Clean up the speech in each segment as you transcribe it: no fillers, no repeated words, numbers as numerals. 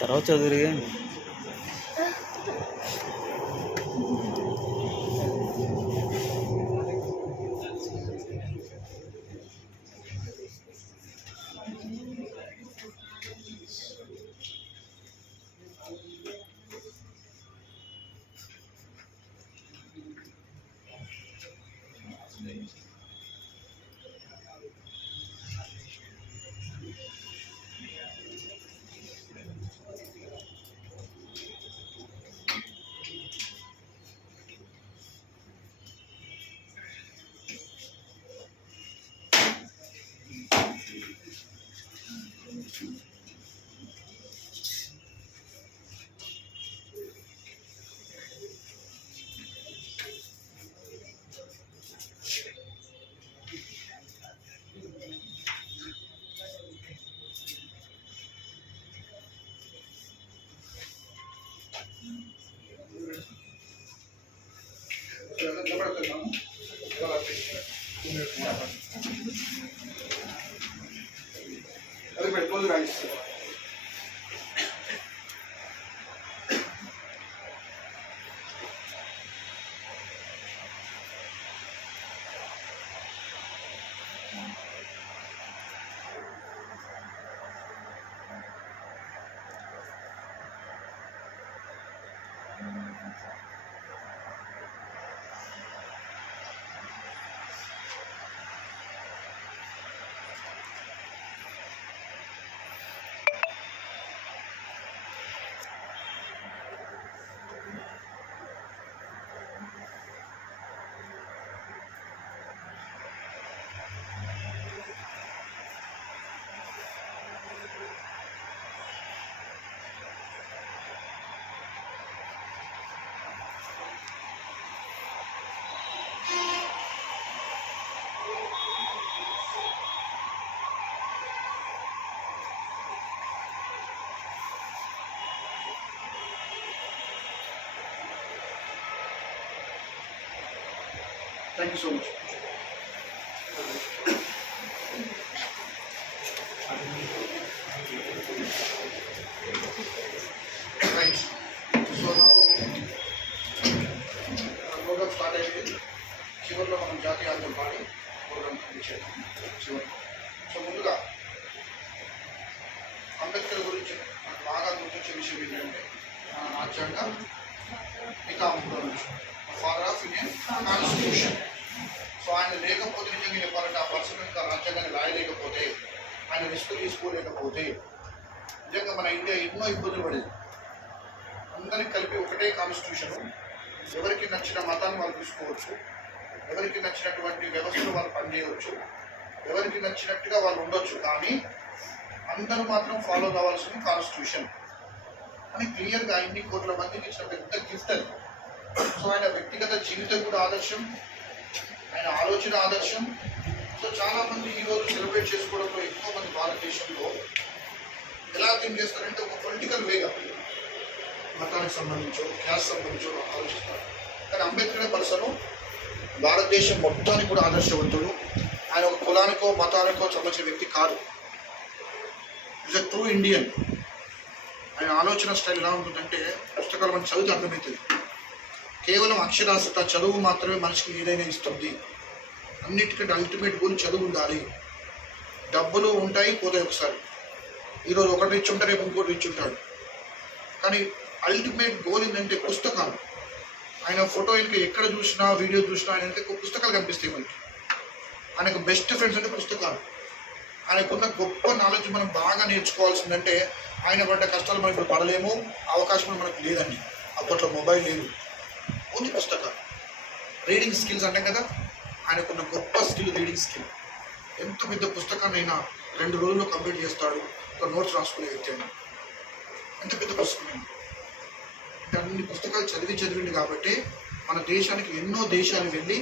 తర్వాత చదువురి అది పెట్టుకోదు rice Thank you so much. Right. So now program start అయ్యింది. చివరిలో మనం జాతీయ ఆందోళన పాడి ప్రోగ్రామ్ చేద్దాం. సో ముందుగా అంబేద్కర్ గురించి మనకు బాగా గుర్తొచ్చే విషయం ఏంటంటే మన రాజ్యాంగ పితామహుడు, father of Indian constitution. So ఆయన లేకపోతే నిజంగా చెప్పాలంటే ఆ పర్సన్ ఇంకా రాజ్యాంగాన్ని రాయలేకపోతే, ఆయన రిస్క్ తీసుకోలేకపోతే నిజంగా మన ఇండియా ఎన్నో ఇబ్బందులు పడేది. అందరికి కలిపి ఒకటే కాన్స్టిట్యూషన్, ఎవరికి నచ్చిన మతాన్ని వాళ్ళు తీసుకోవచ్చు, ఎవరికి నచ్చినటువంటి వ్యవస్థలు వాళ్ళు పనిచేయవచ్చు, ఎవరికి నచ్చినట్టుగా వాళ్ళు ఉండొచ్చు, కానీ అందరూ మాత్రం ఫాలో కావాల్సిన కాన్స్టిట్యూషన్ అని క్లియర్గా ఇన్ని కోట్ల మందికి ఇచ్చిన పెద్ద గిఫ్ట్ అది. సో ఆయన వ్యక్తిగత జీవితం కూడా ఆదర్శం, ఆయన ఆలోచన ఆదర్శం. సో చాలామంది ఈరోజు సెలబ్రేట్ చేసుకోవడంలో ఎక్కువ మంది భారతదేశంలో ఎలా థింక్ చేస్తారంటే ఒక పొలిటికల్ వేగా మతానికి సంబంధించో క్యాస్ట్ సంబంధించో ఆలోచిస్తారు. కానీ అంబేద్కర్ పర్సను భారతదేశం మొత్తానికి కూడా ఆదర్శవంతుడు. ఆయన ఒక కులానికో మతానికో సంబంధించిన వ్యక్తి కాదు. Is a true Indian. ఆయన ఆలోచన స్టైల్ ఎలా ఉంటుందంటే పుస్తకాలు మనం చదివితే అర్థమవుతుంది. కేవలం అక్షరాస్యత, చదువు మాత్రమే మనిషికి ఏదైనా ఇస్తుంది. అన్నిటికంటే అల్టిమేట్ గోల్ చదువు ఉండాలి. డబ్బులు ఉంటాయి, పోతాయి. ఒకసారి ఈరోజు ఒకటి రిచ్ ఉంటారు, రేపు ఇంకోటి రిచ్ ఉంటాడు. కానీ అల్టిమేట్ గోల్ ఏంటంటే పుస్తకాలు. ఆయన ఫోటో ఇంకా ఎక్కడ చూసినా, వీడియో చూసినా ఆయన ఎక్కువ పుస్తకాలు కనిపిస్తాయి మనకి. ఆయనకు బెస్ట్ ఫ్రెండ్స్ అంటే పుస్తకాలు. ఆయనకున్న గొప్ప నాలెడ్జ్ మనం బాగా నేర్చుకోవాల్సిందంటే ఆయన పడ్డ కష్టాలు మనం ఇప్పుడు పడలేము, అవకాశం మనకు లేదండి. అప్పట్లో మొబైల్ లేదు, ఓన్లీ పుస్తకాలు. రీడింగ్ స్కిల్స్ అంటాం కదా, ఆయనకున్న గొప్ప స్కిల్ రీడింగ్ స్కిల్. ఎంత పెద్ద పుస్తకాన్ని అయినా 2 రోజుల్లో కంప్లీట్ చేస్తాడు. ఒక నోట్స్ రాసుకునే వ్యక్తి అయినా ఎంత పెద్ద పుస్తకం. అంటే అన్ని పుస్తకాలు చదివింది కాబట్టి మన దేశానికి ఎన్నో దేశాలు వెళ్ళి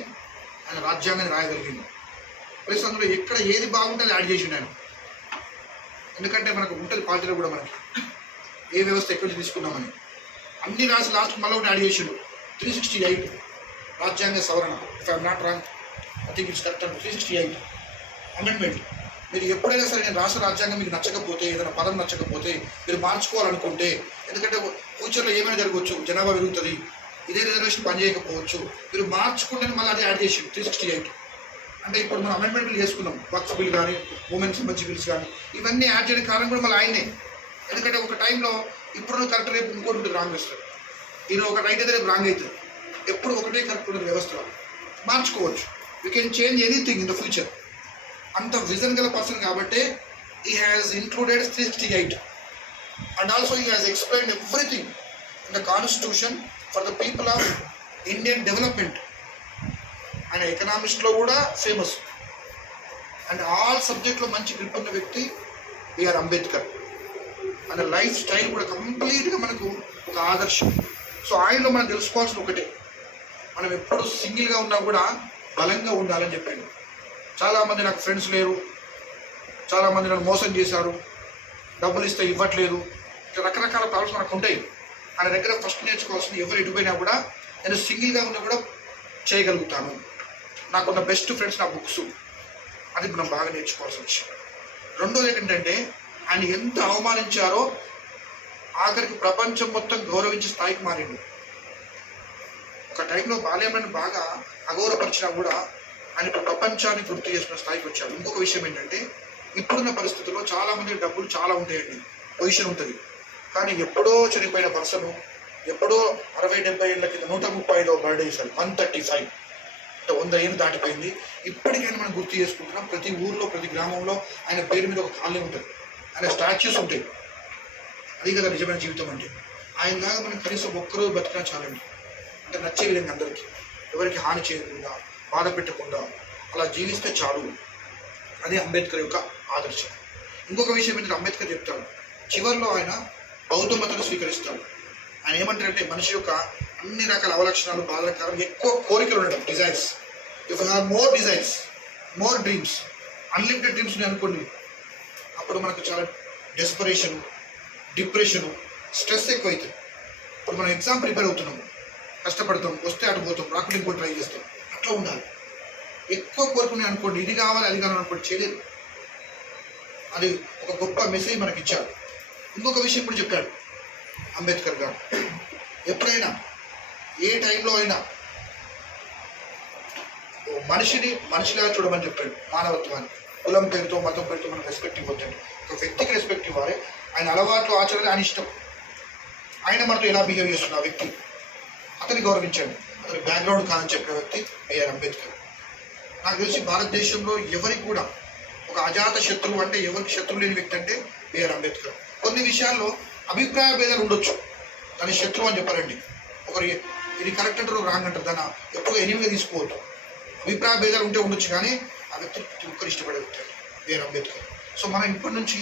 ఆయన రాజ్యాంగాన్ని రాయగలిగింది. ప్లస్ అందులో ఎక్కడ ఏది బాగుంటే అది యాడ్ చేసిండు ఆయన. ఎందుకంటే మనకు ఉంటుంది పార్టీలో కూడా మనకి ఏ వ్యవస్థ ఎక్కడి నుంచి తీసుకున్నామని అన్ని రాసి లాస్ట్ మళ్ళీ ఒకటి యాడ్ చేసిండు 368 రాజ్యాంగ సవరణ. If I'm not wrong, I think it's correct. 368 amendment. మీరు ఎప్పుడైనా సరే నేను రాష్ట్ర రాజ్యాంగం మీకు నచ్చకపోతే, ఏదైనా పదం నచ్చకపోతే మీరు మార్చుకోవాలనుకుంటే, ఎందుకంటే ఫ్యూచర్లో ఏమైనా జరగవచ్చు, జనాభా పెరుగుతుంది, ఇదే రిజర్వేషన్ పనిచేయకపోవచ్చు, మీరు మార్చుకుంటే మళ్ళీ అది యాడ్ చేసిండు 368. అంటే ఇప్పుడు మనం అమెండ్మెంట్ బిల్ చేసుకున్నాం, వక్ఫ్ బిల్ కానీ, ఉమెన్స్ సంబంధించి బిల్స్ కానీ, ఇవన్నీ యాడ్ చేయడానికి కారణం కూడా మళ్ళీ ఆయనే. ఎందుకంటే ఒక టైంలో ఇప్పుడు కరెక్ట్ రేపు ఇంకోటి ఉంటుంది రాంగ్ వేస్తారు, ఈయన ఒక రైట్ అయితే రేపు రాంగ్ అవుతుంది. ఎప్పుడు ఒకటే కరెక్ట్ ఉంటుంది వ్యవస్థలో. మార్చుకోవచ్చు, you can change anything in the future. అంత విజన్ గల పర్సన్ కాబట్టి he has included 368 and also he has explained everything in the constitution for the people of Indian development. ఆయన ఎకనామిక్స్లో కూడా ఫేమస్ అండ్ ఆల్ సబ్జెక్ట్లో మంచి గ్రిప్ ఉన్న వ్యక్తి BR Ambedkar. ఆయన లైఫ్ స్టైల్ కూడా కంప్లీట్గా మనకు ఒక ఆదర్శం. సో ఆయనలో మనం తెలుసుకోవాల్సిన ఒకటే, మనం ఎప్పుడు సింగిల్గా ఉన్నా కూడా బలంగా ఉండాలని చెప్పాను. చాలామంది నాకు ఫ్రెండ్స్ లేరు, చాలామంది నన్ను మోసం చేశారు, డబ్బులు ఇస్తే ఇవ్వట్లేదు, ఇట్లా రకరకాల ప్రాబ్లమ్స్ మనకు ఉంటాయి. ఆయన దగ్గర ఫస్ట్ నేర్చుకోవాల్సింది, ఎవరు ఎటుపోయినా కూడా నేను సింగిల్గా ఉన్నా కూడా చేయగలుగుతాను. నాకున్న బెస్ట్ ఫ్రెండ్స్ నా బుక్స్, అది మనం బాగా నేర్చుకోవాల్సిన విషయం. రెండోది ఏంటంటే ఆయన ఎంత అవమానించారో ఆఖరికి ప్రపంచం మొత్తం గౌరవించే స్థాయికి మారిండు. ఒక టైంలో బాల్యమని బాగా అగౌరవపరిచినా కూడా ఆయన ప్రపంచాన్ని గుర్తు చేసుకున్న స్థాయికి వచ్చాడు. ఇంకొక విషయం ఏంటంటే ఇప్పుడున్న పరిస్థితుల్లో చాలామంది డబ్బులు చాలా ఉంటాయండి, పొజిషన్ ఉంటుంది, కానీ ఎప్పుడో చనిపోయిన పర్సన్ ఎప్పుడో 60-70 ఏళ్ళ కింద 135వ బర్త్డే చేశారు. 135 అంటే 100 ఏళ్ళు దాటిపోయింది. ఇప్పటికైనా మనం గుర్తు చేసుకుంటున్నాం. ప్రతి ఊర్లో ప్రతి గ్రామంలో ఆయన పేరు మీద ఒక కాలనీ ఉంటుంది, ఆయన స్టాచ్యూస్ ఉంటాయి. అది కదా నిజమైన జీవితం అంటే. ఆయనలాగా మనం కనీసం ఒక్కరోజు బతికినా చాలండి. అంటే నచ్చే విధంగా అందరికీ, ఎవరికి హాని చేయకుండా, బాధ పెట్టకుండా అలా జీవిస్తే చాలు. అది అంబేద్కర్ యొక్క ఆదర్శం. ఇంకొక విషయం ఏంటంటే అంబేద్కర్ చెప్తాడు, చివరిలో ఆయన బౌద్ధ మతాన్ని స్వీకరిస్తాడు. ఆయన ఏమంటారంటే మనిషి యొక్క అన్ని రకాల అవలక్షణాలు, బాధల కారణం ఎక్కువ కోరికలు ఉండడం, desires. If you have more desires, more dreams, unlimited dreams ఉన్నాయి అనుకోండి, అప్పుడు మనకు చాలా డెస్పరేషను, డిప్రెషను, స్ట్రెస్ ఎక్కువ అవుతుంది. ఇప్పుడు మనం ఎగ్జామ్ ప్రిపేర్ అవుతున్నాం, కష్టపడతాం, వస్తే అటు పోతాం, రాకుండా ఇంకో ట్రై చేస్తాం. అట్లా ఉండాలి. ఎక్కువ కోరుకున్నాయి అనుకోండి, ఇది కావాలి అది కావాలి అనుకోండి, చేయలేదు. అది ఒక గొప్ప మెసేజ్ మనకి ఇచ్చాడు. ఇంకొక విషయం కూడా చెప్పాడు అంబేద్కర్ గారు, ఎప్పుడైనా ఏ టైంలో అయినా మనిషిని మనిషిలాగా చూడమని చెప్పాడు. మానవత్వాన్ని కులం పేరుతో, మతం పేరుతో మనం రెస్పెక్ట్ ఇవ్వద్దండి. ఒక వ్యక్తికి రెస్పెక్ట్ ఇవ్వాలి. ఆయన అలవాట్లు, ఆచరణలు ఆయన ఇష్టం. ఆయన మనతో ఎలా బిహేవ్ చేస్తున్న ఆ వ్యక్తి, అతన్ని గౌరవించండి. అతని బ్యాక్గ్రౌండ్ కాదని చెప్పిన వ్యక్తి బిఆర్ అంబేద్కర్. నాకు తెలిసి భారతదేశంలో ఎవరికి కూడా ఒక అజాత శత్రువు అంటే, ఎవరికి శత్రువు లేని వ్యక్తి అంటే బిఆర్ అంబేద్కర్. కొన్ని విషయాల్లో అభిప్రాయ భేదాలు ఉండొచ్చు, దాని శత్రువు అని చెప్పారండి. ఒకరు ఇది కరెక్ట్ అంటారు, రాంగ్ అంటారు, దాన్ని ఎప్పుడు ఎనిమిగా తీసుకోవద్దు. అభిప్రాయ భేదాలు ఉంటే ఉండొచ్చు, కానీ ఆ వ్యక్తి ప్రతి ఒక్కరు ఇష్టపడే వ్యక్తి బిఆర్ అంబేద్కర్. సో మనం ఇప్పటి నుంచి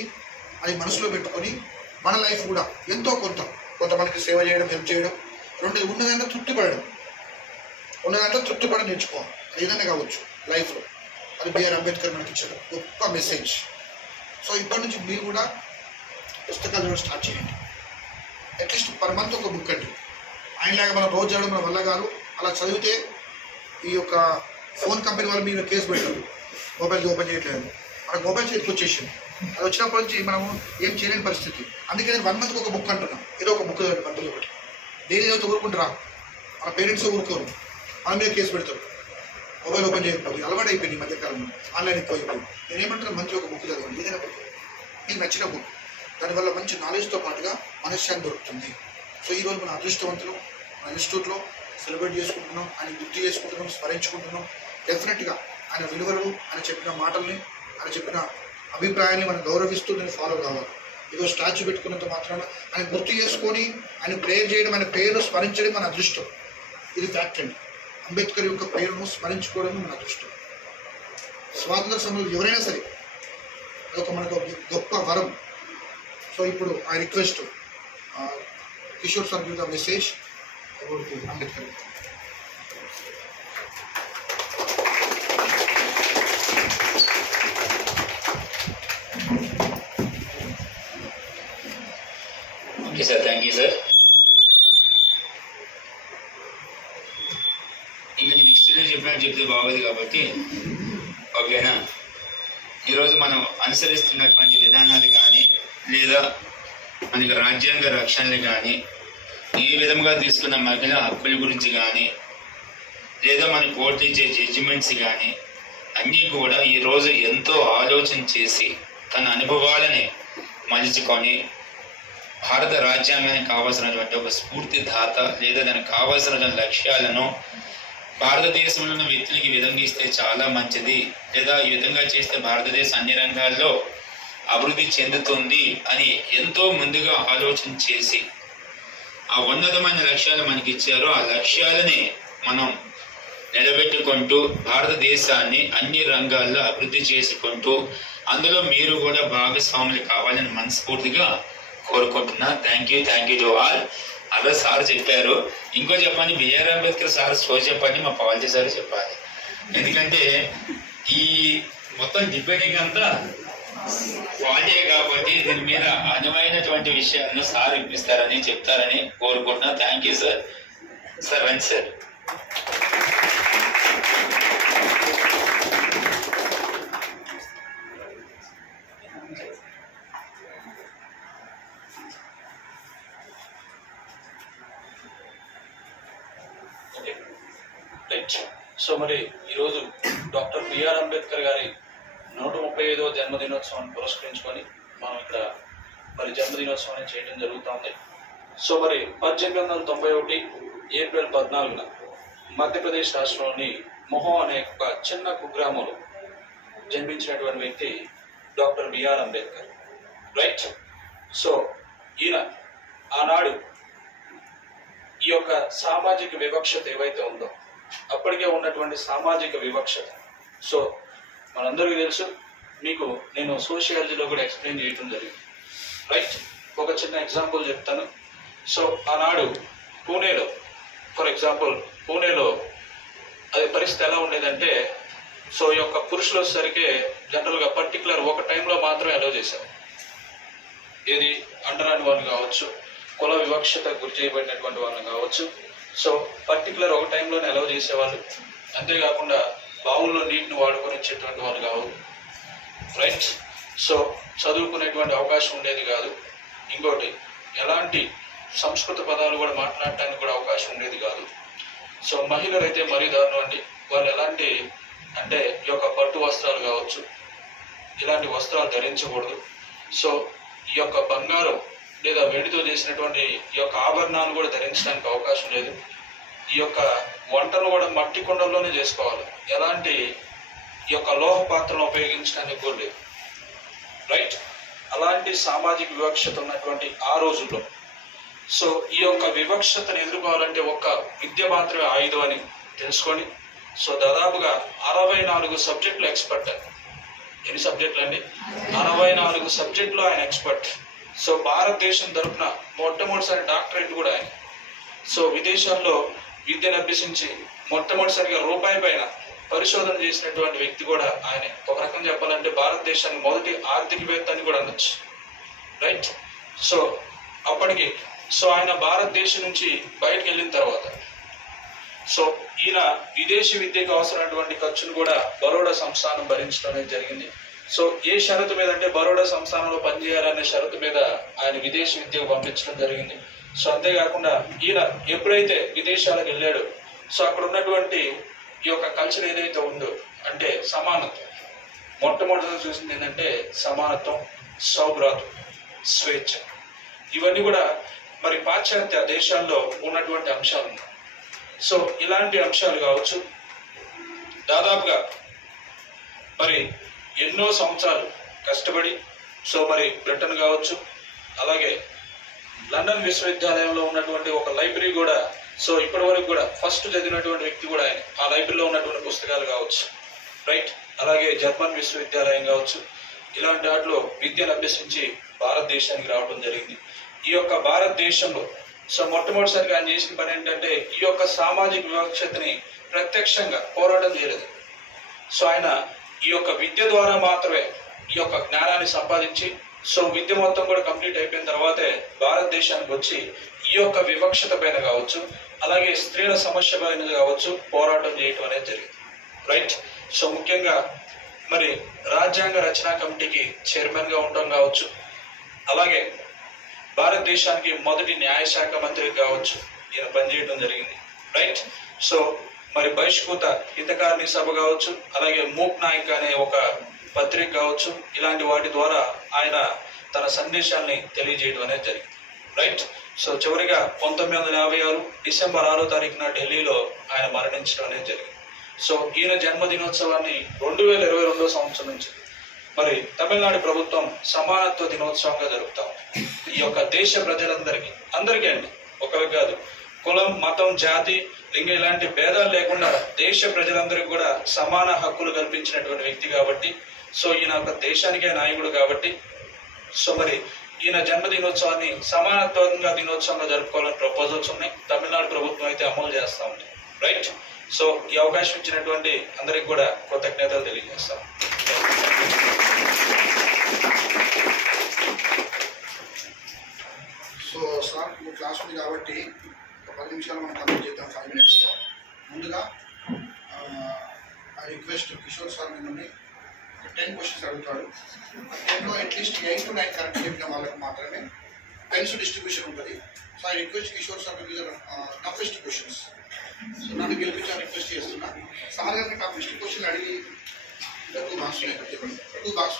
అది మనసులో పెట్టుకొని మన లైఫ్ కూడా ఎంతో కొంతమందికి సేవ చేయడం, హెల్ప్ చేయడం, రెండోది ఉన్నదాంట్లో తృప్తిపడడం, ఉన్నదాంట్లో తృప్తిపడడం నేర్చుకోవాలి. ఏదైనా కావచ్చు లైఫ్లో. అది బిఆర్ అంబేద్కర్ మనకి ఇచ్చిన గొప్ప మెసేజ్. సో ఇప్పటి నుంచి మీరు కూడా పుస్తకాలు చదవడం స్టార్ట్ చేయండి. అట్లీస్ట్ పర్ మంత్ ఒక బుక్ అండి. ఆయనలాగా మనం రోజు చదవడం మన వల్ల కాదు. అలా చదివితే ఈ యొక్క ఫోన్ కంపెనీ వాళ్ళు మీరు కేసు పెట్టారు, మొబైల్ ఓపెన్ చేయట్లేదు, మనకు మొబైల్ చేతికి వచ్చేసింది. అది వచ్చినప్పటి నుంచి మనము ఏం చేయలేని పరిస్థితి. అందుకే నేను 1 మంత్కి ఒక బుక్ అంటున్నాం. ఏదో ఒక బుక్ చదవండి, మంత్లో ఒకటి. దేని చదివితే ఊరుకుంటారా? మన పేరెంట్స్ ఊరుకోరు, మన మీద కేసు పెడతారు. మొబైల్ ఓపెన్ చేయకపోతే అలవాటు అయిపోయింది ఈ మధ్యకాలంలో, ఆన్లైన్ ఎక్కువ అయిపోయింది. నేనేమంటున్నాను, మంచి ఒక బుక్ చదవండి, ఏదైనా బుక్, మీకు నచ్చిన బుక్. దానివల్ల మంచి నాలెడ్జ్తో పాటుగా మనశ్శాంతి దొరుకుతుంది. సో ఈరోజు మన అదృష్టవంతులు మన ఇన్స్టిట్యూట్లో సెలబ్రేట్ చేసుకుంటున్నాం, ఆయన గుర్తు చేసుకుంటున్నాం, స్మరించుకుంటున్నాం. డెఫినెట్గా ఆయన విలువలు, ఆయన చెప్పిన మాటల్ని, ఆయన చెప్పిన అభిప్రాయాన్ని మనం గౌరవిస్తూ నేను ఫాలో కావాలి. ఏదో స్టాచ్యూ పెట్టుకున్నంత మాత్రాన ఆయన గుర్తు చేసుకొని ఆయన ప్రేయర్ చేయడం, ఆయన పేరును స్మరించడం మన అదృష్టం. ఇది ఫ్యాక్ట్ అండి. అంబేద్కర్ యొక్క పేరును స్మరించుకోవడం మన అదృష్టం. స్వాతంత్ర సమయంలో ఎవరైనా సరే అదొక మనకు గొప్ప వరం. సో ఇప్పుడు I request Kishore sir give the message about Ambedkar. Okay sir, thank you sir. ఇంకా నెక్స్ట్ డే చెప్పినట్టు చెప్తే బాగోదు కాబట్టి ఓకేనా. ఈరోజు మనం అనుసరిస్తున్నటువంటి విధానాలు కానీ లేదా మనకి రాజ్యాంగ రక్షణలు కానీ ఏ విధంగా తీసుకున్న మహిళా హక్కుల గురించి కానీ లేదా మన కోర్టు ఇచ్చే జడ్జిమెంట్స్ కానీ అన్నీ కూడా ఈరోజు ఎంతో ఆలోచన చేసి తన అనుభవాలని మలుచుకొని భారత రాజ్యాంగానికి కావాల్సినటువంటి ఒక స్ఫూర్తిదాత లేదా దానికి కావాల్సినటువంటి లక్ష్యాలను భారతదేశంలో ఉన్న వ్యక్తులకి ఈ విధంగా ఇస్తే చాలా మంచిది, లేదా ఈ విధంగా చేస్తే భారతదేశం అన్ని రంగాల్లో అభివృద్ధి చెందుతుంది అని ఎంతో ముందుగా ఆలోచన చేసి ఆ ఉన్నతమైన లక్ష్యాలు మనకి ఇచ్చారో ఆ లక్ష్యాలని మనం నిలబెట్టుకుంటూ భారతదేశాన్ని అన్ని రంగాల్లో అభివృద్ధి చేసుకుంటూ అందులో మీరు కూడా భాగస్వాములు కావాలని మనస్ఫూర్తిగా కోరుకుంటున్నా. Thank you to all. అలా సార్ చెప్పారు. ఇంకో చెప్పండి, బిఆర్ అంబేద్కర్ సార్ చెప్పండి, మా పాలజీ సార్ చెప్పాలి. ఎందుకంటే ఈ మొత్తం డిబేటింగ్ అంతా పాలజీ కాబట్టి దీని మీద అనువైనటువంటి విషయాలను సార్ ఇప్పిస్తారని చెప్తారని కోరుకుంటున్నా. Thank you sir. సార్ రండి సార్. సో మరి ఈరోజు డాక్టర్ బిఆర్ అంబేద్కర్ గారి 135వ జన్మదినోత్సవాన్ని పురస్కరించుకొని మనం ఇక్కడ మరి జన్మదినోత్సవాన్ని చేయడం జరుగుతుంది. సో మరి 1891 ఏప్రిల్ 14న మధ్యప్రదేశ్ రాష్ట్రంలోని మొహో అనే ఒక చిన్న కుగ్రామంలో జన్మించినటువంటి వ్యక్తి doctor BR Ambedkar. Right. So ఈయన ఆనాడు ఈ యొక్క సామాజిక వివక్షత ఏవైతే ఉందో అప్పటికే ఉన్నటువంటి సామాజిక వివక్షత, సో మనందరికీ తెలుసు, మీకు నేను సోషియాలజీలో కూడా ఎక్స్ప్లెయిన్ చేయడం జరిగింది. రైట్. ఒక చిన్న ఎగ్జాంపుల్ చెప్తాను. సో ఆనాడు పూణేలో, ఫర్ ఎగ్జాంపుల్ పూణేలో అది పరిస్థితి ఎలా ఉండేదంటే, సో ఈ యొక్క పురుషులు వచ్చేసరికి జనరల్గా పర్టికులర్ ఒక టైంలో మాత్రమే అలౌ చేశారు. ఏది అంటరాని వాళ్ళు కావచ్చు, కుల వివక్షత గురి చేయబడినటువంటి వాళ్ళు కావచ్చు, సో పర్టికులర్ ఒక టైంలోనే అలౌ చేసేవాళ్ళు. అంతేకాకుండా బావుల్లో నీటిని వాడుకొని వచ్చేటువంటి వాళ్ళు కావు. రైట్. సో చదువుకునేటువంటి అవకాశం ఉండేది కాదు. ఇంకోటి, ఎలాంటి సంస్కృత పదాలు కూడా మాట్లాడటానికి కూడా అవకాశం ఉండేది కాదు. సో మహిళలు అయితే మరీ దారుణం అండి. వాళ్ళు ఎలాంటి అంటే ఈ యొక్క పట్టు వస్త్రాలు కావచ్చు, ఇలాంటి వస్త్రాలు ధరించకూడదు. సో ఈ యొక్క బంగారం లేదా వెండితో చేసినటువంటి ఈ యొక్క ఆభరణాలు కూడా ధరించడానికి అవకాశం లేదు. ఈ యొక్క వంటను కూడా మట్టి కుండల్లోనే చేసుకోవాలి. ఎలాంటి ఈ యొక్క లోహ పాత్రను ఉపయోగించడానికి కూడా లేదు. రైట్. అలాంటి సామాజిక వివక్షత ఉన్నటువంటి ఆ రోజుల్లో సో ఈ యొక్క వివక్షతను ఎదుర్కోవాలంటే ఒక్క విద్య మాత్రమే ఆయుధం అని తెలుసుకొని, సో దాదాపుగా 64 సబ్జెక్టులు ఎక్స్పర్ట్. ఎన్ని సబ్జెక్టులు అండి? 64 సబ్జెక్టులు ఆయన ఎక్స్పర్ట్. సో భారతదేశం తరఫున మొట్టమొదటిసారి డాక్టరేట్ కూడా ఆయన. సో విదేశాల్లో విద్యను అభ్యసించి మొట్టమొదటిసారిగా రూపాయి పైన పరిశోధన చేసినటువంటి వ్యక్తి కూడా ఆయనే. ఒక రకం చెప్పాలంటే భారతదేశానికి మొదటి ఆర్థికవేత్త అని కూడా అనొచ్చు. రైట్. సో అప్పటికి సో ఆయన భారతదేశం నుంచి బయటకు వెళ్ళిన తర్వాత సో ఈయన విదేశీ విద్యకు అవసరమైనటువంటి ఖర్చును కూడా బరోడా సంస్థానం భరించడం అనేది జరిగింది. సో ఏ షరతు మీద అంటే బరోడా సంస్థానంలో పనిచేయాలనే షరతు మీద ఆయన విదేశీ విద్యకు పంపించడం జరిగింది. సో అంతేకాకుండా ఈయన ఎప్పుడైతే విదేశాలకు వెళ్ళాడో సో అక్కడ ఉన్నటువంటి ఈ యొక్క కల్చర్ ఏదైతే ఉందో అంటే సమానత్వం, మొట్టమొదటిగా చూసింది ఏంటంటే సమానత్వం, సౌభ్రాతృ, స్వేచ్ఛ. ఇవన్నీ కూడా మరి పాశ్చాత్య దేశాల్లో ఉన్నటువంటి అంశాలు ఉన్నాయి. సో ఇలాంటి అంశాలు కావచ్చు దాదాపుగా మరి ఎన్నో సంవత్సరాలు కష్టపడి సో మరి బ్రిటన్ కావచ్చు, అలాగే లండన్ విశ్వవిద్యాలయంలో ఉన్నటువంటి ఒక లైబ్రరీ కూడా సో ఇప్పటి వరకు కూడా ఫస్ట్ చదివినటువంటి వ్యక్తి కూడా ఆయన. ఆ లైబ్రరీలో ఉన్నటువంటి పుస్తకాలు కావచ్చు. రైట్. అలాగే జర్మన్ విశ్వవిద్యాలయం కావచ్చు, ఇలాంటి వాటిలో విద్యను అభ్యసించి భారతదేశానికి రావడం జరిగింది. ఈ యొక్క భారతదేశంలో సో మొట్టమొదటిసారిగా ఆయన చేసిన పని ఏంటంటే ఈ యొక్క సామాజిక వివక్షతని ప్రత్యక్షంగా పోరాటం చేయలేదు. సో ఆయన ఈ యొక్క విద్య ద్వారా మాత్రమే ఈ యొక్క జ్ఞానాన్ని సంపాదించి సో విద్య మొత్తం కూడా కంప్లీట్ అయిపోయిన తర్వాతే భారతదేశానికి వచ్చి ఈ యొక్క వివక్షత పైన కావచ్చు, అలాగే స్త్రీల సమస్య పైన కావచ్చు పోరాటం చేయటం అనేది జరిగింది. రైట్. సో ముఖ్యంగా మరి రాజ్యాంగ రచనా కమిటీకి చైర్మన్గా ఉండటం కావచ్చు, అలాగే భారతదేశానికి మొదటి న్యాయశాఖ మంత్రి కావచ్చు ఈయన పనిచేయడం జరిగింది. రైట్. సో మరి బహిష్కృత హితకారిణి సభ కావచ్చు, అలాగే మూక్ నాయక్ అనే ఒక పత్రిక కావచ్చు, ఇలాంటి వాటి ద్వారా ఆయన తన సందేశాన్ని తెలియజేయడం అనేది జరిగింది. రైట్. సో చివరిగా 1956 డిసెంబర్ 6వ తారీఖున ఢిల్లీలో ఆయన మరణించడం అనేది జరిగింది. సో ఈయన జన్మదినోత్సవాన్ని 2022 సంవత్సరం నుంచి మరి తమిళనాడు ప్రభుత్వం సమానత్వ దినోత్సవంగా జరుపుతాం. ఈ యొక్క దేశ ప్రజలందరికీ, అందరికీ అండి, ఒకరికి కాదు, కులం, మతం, జాతి, లింగం ఇలాంటి భేదాలు లేకుండా దేశ ప్రజలందరికీ కూడా సమాన హక్కులు కల్పించినటువంటి వ్యక్తి కాబట్టి, సో ఈయన ఒక దేశానికే నాయకుడు కాబట్టి, సో మరి ఈయన జన్మదినోత్సవాన్ని సమానత్వంగా దినోత్సవంగా జరుపుకోవాలని ప్రపోజల్స్ ఉన్నాయి. తమిళనాడు ప్రభుత్వం అయితే అమలు చేస్తూ ఉంది. రైట్. సో ఈ అవకాశం ఇచ్చినటువంటి అందరికి కూడా కృతజ్ఞతలు తెలియజేస్తాం. సో సార్ క్లాస్ ఉంది కాబట్టి 10 నిమిషాలు మనం కంప్లీట్ చేద్దాం, 5 minutes. ముందుగా ఐ రిక్వెస్ట్ కిషోర్ సార్ మిమ్మల్ని 10 questions అడుగుతాడు. ఆ 10లో అట్లీస్ట్ 8 to 9 కరెక్ట్ చెప్పిన వాళ్ళకి మాత్రమే పెన్స్ డిస్ట్రిబ్యూషన్ ఉంటుంది. So I request Kishore sir toughest questions. So నన్ను గెలిపించాలని రిక్వెస్ట్ చేస్తున్నా. సార్ గారికి టఫెస్ట్ క్వశ్చన్ అడిగి 2 మార్క్స్ చెప్పండి. 2 మార్క్స్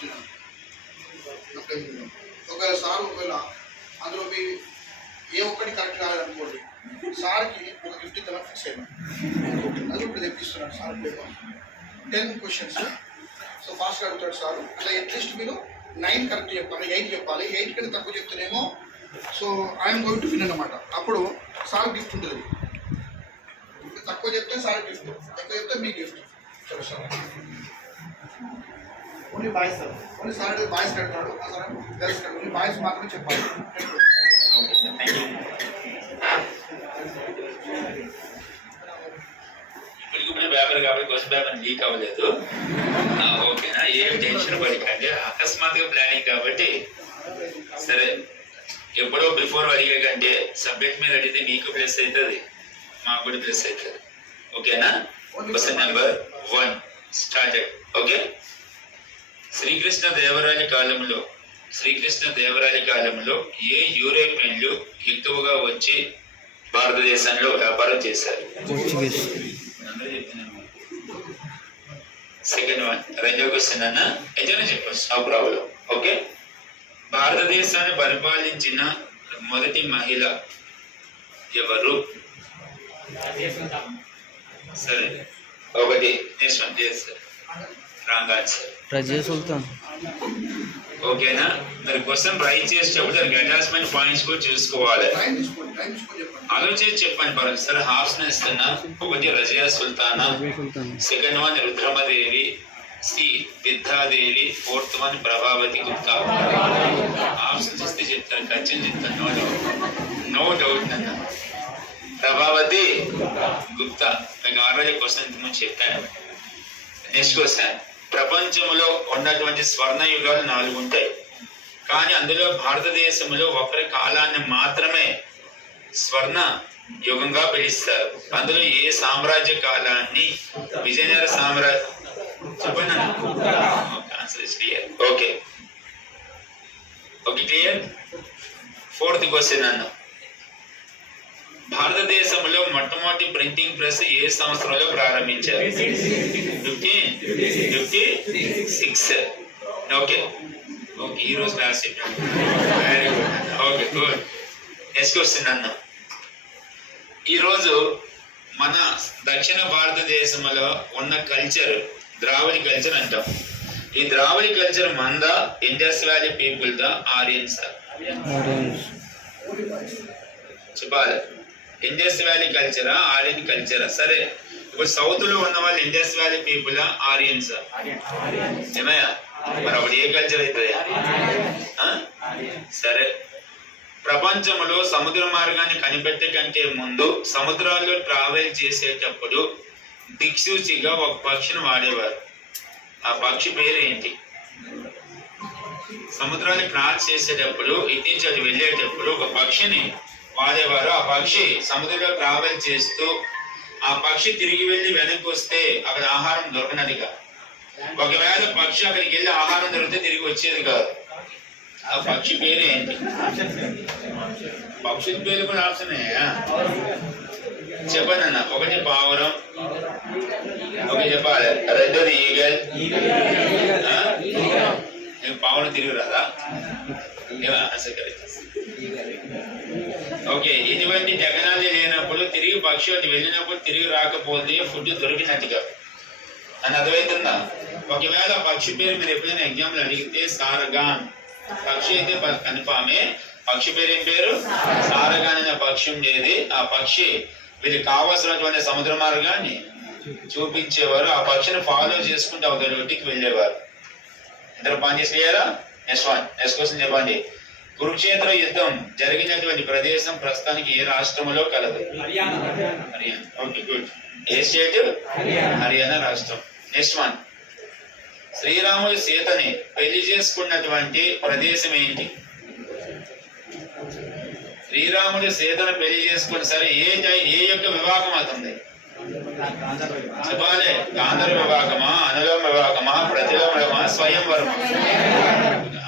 ఒకవేళ సార్ అందులో మీ ఏ ఒక్కటి కరెక్ట్ కాలేదనుకోండి, సార్కి ఒక గిఫ్ట్ ఇద్దామని ఫిక్స్ అయ్యాను. అది ఇప్పుడు తెప్పిస్తున్నాను సార్. 10 questions. సో ఫాస్ట్గా అడుగుతాడు సార్. అట్లా అట్లీస్ట్ మీరు 9 కరెక్ట్ చెప్పాలి, 8 చెప్పాలి. 8 కంటే తక్కువ చెప్తేనేమో so I'm going to win అన్నమాట. అప్పుడు సార్ గిఫ్ట్ ఉంటుంది. తక్కువ చెప్తే సార్ గిఫ్ట్, ఎక్కువ చెప్తే మీ గిఫ్ట్. సరే sir. Only boys sir, only sir boys కడతాడు, సార్ గర్ల్స్ కడతాడు. ఓన్లీ బాయ్స్ మాత్రమే చెప్పాలి. ఇప్పటికిప్పుడు పేపర్ కాబట్టి క్వశ్చన్ పేపర్ లీక్ అవ్వలేదు. ఓకేనా, ఏం టెన్షన్ పడకండి. అకస్మాత్తుగా ప్లానింగ్ కాబట్టి సరే, ఎప్పుడో బిఫోర్ అడిగే కంటే సబ్జెక్ట్ మీద అడిగితే మీకు ప్లస్ అవుతుంది, మాకు కూడా ప్లస్ అవుతుంది. ఓకేనా. Question number 1 started. Okay. Srikrishna Devaraya కాలంలో ఏ యూరోపియన్లు ఎక్కువగా వచ్చి భారతదేశంలో వ్యాపారం చేశారు? సెకండ్ 1. రెండో క్వశ్చన్ అన్న ఏదైనా చెప్పచ్చు, నో ప్రాబ్లం. ఓకే. భారతదేశాన్ని పరిపాలించిన మొదటి మహిళ ఎవరు? సరే, ఒకటి. నెక్స్ట్ 1 చేస్తారు. రాంగ్ ఆన్సర్ రజియా సుల్తాన్. ఓకేనా. మరి క్వశ్చన్ రైట్ చేసేటప్పుడు దానికి అటాచ్మెంట్ పాయింట్స్ కూడా చూసుకోవాలి. ఆలోచించి చెప్పండి పర్లేదు. సరే, ఆప్షన్ ఇస్తున్నా. 1 Razia Sultana, second 1 Rudramadevi, C Vidyadevi, 4th 1 Prabhavati Gupta. Options ఇస్తే చెప్తాను, ఖచ్చితంగా చెప్తాను, నో డౌట్ అన్న. ప్రభావతి గుప్తా. మీకు ఆల్రెడీ క్వశ్చన్ ఇంతకుముందు చెప్పాను. Next question. ప్రపంచంలో ఉన్నటువంటి స్వర్ణ యుగాలు 4 ఉంటాయి, కానీ అందులో భారతదేశంలో ఒకరి కాలాన్ని మాత్రమే స్వర్ణ యుగంగా పిలుస్తారు. అందులో ఏ సామ్రాజ్య కాలాన్ని? విజయనగర సామ్రాజ్యం. చెప్పండి clear. Okay okay, clear. 4th question అన్న. భారతదేశంలో మొట్టమొదటి ప్రింటింగ్ ప్రెస్ ఏ సంవత్సరంలో ప్రారంభించారు? 1556. ఓకే ఓకే, ఈ రోజు క్లాస్ చెప్పాను. Very good. Okay, good. Next question అన్న. ఈరోజు మన దక్షిణ భారతదేశంలో ఉన్న కల్చర్ ద్రావిడ కల్చర్ అంటాం. ఈ ద్రావిడ కల్చర్ మందా, ఇండస్ వ్యాలీ పీపుల్ దా, ఆరియన్స్? చెప్పాలి. ఇండస్ వ్యాలీ కల్చరా, ఆరియన్ కల్చరా? సరే, ఇప్పుడు సౌత్ లో ఉన్న వాళ్ళు ఇండస్ వ్యాలీ పీపుల్, ఆరియన్స్? ఏమయ్యా, మరి అప్పుడు ఏ కల్చర్ అవుతుంది? సరే, ప్రపంచంలో సముద్ర మార్గాన్ని కనిపెట్టే కంటే ముందు సముద్రాల్లో ట్రావెల్ చేసేటప్పుడు దిక్సూచిగా ఒక పక్షిని వాడేవారు. ఆ పక్షి పేరు ఏంటి? సముద్రాన్ని క్రాస్ చేసేటప్పుడు ఇటు నుంచి అటు వెళ్ళేటప్పుడు ఒక పక్షిని వాడేవారు. ఆ పక్షి సముద్రంలో ట్రావెల్ చేస్తూ ఆ పక్షి తిరిగి వెళ్ళి వెనక్కి వస్తే అక్కడ ఆహారం దొరకనదిగా. ఒకవేళ పక్షి అక్కడికి వెళ్ళి ఆహారం దొరికితే తిరిగి వచ్చేది కాదు. ఆ పక్షి పేరు ఏంటి? పక్షుల పేరు కూడా ఆప్షనే. చెప్పండి అన్న. ఒకటి పావురం, ఒకటి చెప్పాలి రెండోది ఈగల్. పావురం తిరిగి రాదా? ఓకే, ఇటువంటి టెక్నాలజీ లేనప్పుడు తిరిగి పక్షి అటు వెళ్ళినప్పుడు తిరిగి రాకపోతే ఫుడ్ దొరికినట్టుగా అని అర్థమవుతుందా? ఒకవేళ పక్షి పేరు మీరు ఎప్పుడైనా ఎగ్జాంపుల్ అడిగితే సారగాన్. పక్షి అయితే కన్ఫామే. పక్షి పేరు ఏం పేరు? సారగాన్ అనే పక్షి ఉండేది. ఆ పక్షి వీళ్ళకి కావాల్సినటువంటి సముద్ర మార్గాన్ని చూపించేవారు. ఆ పక్షిని ఫాలో చేసుకుంటూ అవతల ఒడ్డుకి వెళ్ళేవారు. ఇద్దరు పని చేసేయారా? నెక్స్ట్ వన్, నెక్స్ట్ క్వశ్చన్ చెప్పండి. కురుక్షేత్ర యుద్ధం జరిగినటువంటి ప్రదేశం ప్రస్తుతానికి ఏ రాష్ట్రంలో కలదు? హర్యానా. Okay, good. ఏ స్టేట్? హర్యానా రాష్ట్రం. నెక్స్ట్ వన్, శ్రీరాముడు సీతని పెళ్లి చేసుకున్నటువంటి ప్రదేశం ఏంటి? శ్రీరాముడు సీతను పెళ్లి చేసుకున్న సరే ఏ యొక్క వివాహం అవుతుంది? చెప్పాలి. గాంధర్వ వివాహమా, అనులోమ వివాహమా, ప్రతిలోమ వివాహమా, స్వయంవరమా?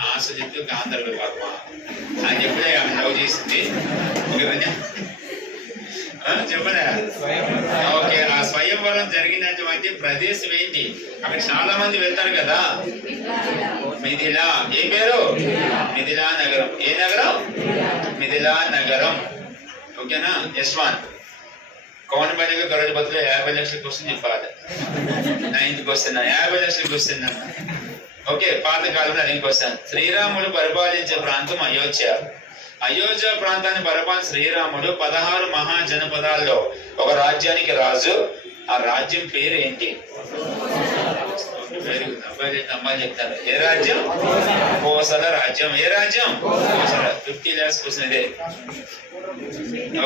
ఆశ చెప్తే గాంధర్వ వివాహమా అని చెప్పలే ఆమె లవ్ చేసింది. చెప్పనా? ఓకే, ఆ స్వయంవరం జరిగినటువంటి ప్రదేశం ఏంటి? అక్కడ చాలా మంది వెళ్తారు కదా. మిథిలా. ఏ పేరు? మిథిలా నగరం. ఏ నగరం? మిథిలా నగరం. ఓకేనా? నెక్స్ట్ వన్, కౌన్ బనేగా గరుడ బదులు 50 లక్షల క్వశ్చన్ చెప్పాలి. 9th క్వశ్చన్ 50 లక్షల క్వశ్చన్. ఓకే, పాతకాలంలో అడిగిన క్వశ్చన్. శ్రీరాముడు పరిపాలించే ప్రాంతం అయోధ్య. అయోధ్య ప్రాంతాన్ని పరిపాలించిన శ్రీరాముడు 16 మహాజనపదాల్లో ఒక రాజ్యానికి రాజు. ఆ రాజ్యం పేరు ఏంటి? అమ్మాయి చెప్తారు. ఏ రాజ్యం? కోసల రాజ్యం. ఏ రాజ్యం? కోసల. 50 lakhs క్వశ్చన్ ఇదే.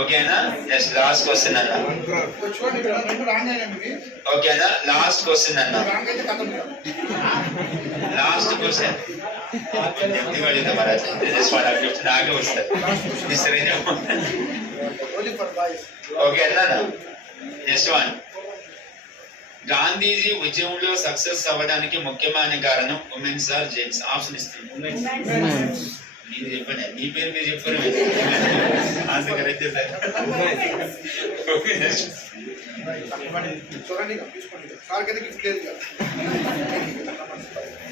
ఓకేనా? నెక్స్ట్ లాస్ట్ క్వశ్చన్ అన్న. ఓకేనా? లాస్ట్ క్వశ్చన్ అన్న. లాస్ట్ క్వశ్చన్ నాకే వస్తాయి. ఓకే అన్న. నెక్స్ట్ వన్, గాంధీజీ ఉద్యమంలో సక్సెస్ అవ్వడానికి ముఖ్యమైన కారణం ఉమెన్స్ ఆర్ జెంట్స్? ఆప్షన్ ఇస్తుంది. మీరు చెప్పండి. మీ పేరు మీరు చెప్పారు.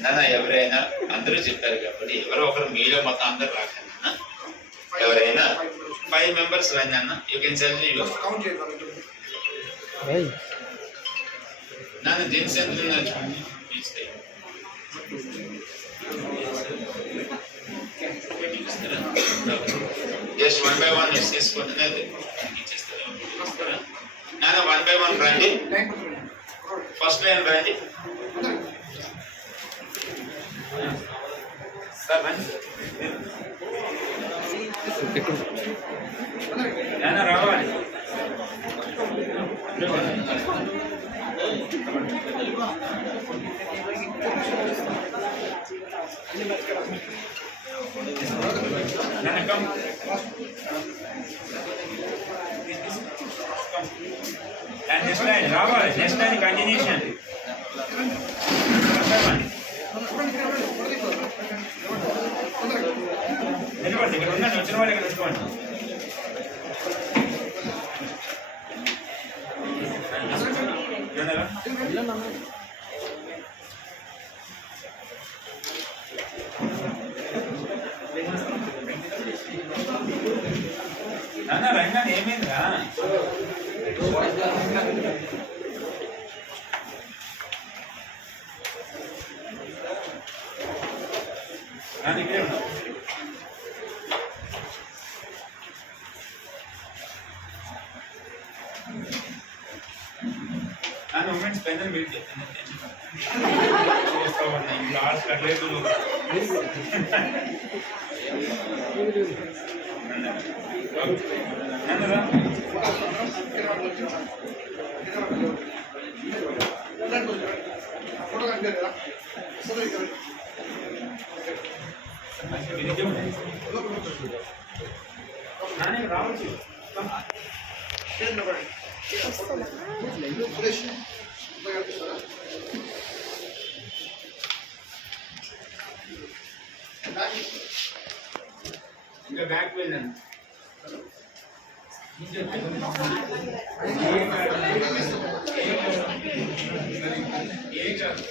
నాన్న ఎవరైనా అందరూ చెప్పారు కాబట్టి ఎవరో ఒకరు మీలో మొత్తం అందరు రాకండి అన్న. ఎవరైనా 5 members రండి అన్న. యూ కెన్ సెల్ నాన్న. జెంట్స్ ఎంత చూడండి. జస్ట్ 1 by 1 తీసుకోండి. నాన్న 1 by 1 రండి. ఫస్ట్ లైన్ రండి సార్. రండి నాన్న, రావాలి. నెక్స్ట్ లైన్ రావాలి. Next line continuation. నిలబడి ఇక్కడ ఉందండి. వచ్చిన వాళ్ళు ఇక్కడ నిలబడి. నాన్న రంగానే ఏమైందిరా? నాన్న ఇక్కడే ఉన్నావు. నాన్న ఉమెన్స్ పెన్ మీట్ చేస్తాను. లాస్ట్ కట్లేదు. ఫోటో కనిపించదా? సురేష్ ఇట్లా కనిపిస్తారా? ఇంకా బ్యాక్ వెళ్ళండి. ఏం కాదు.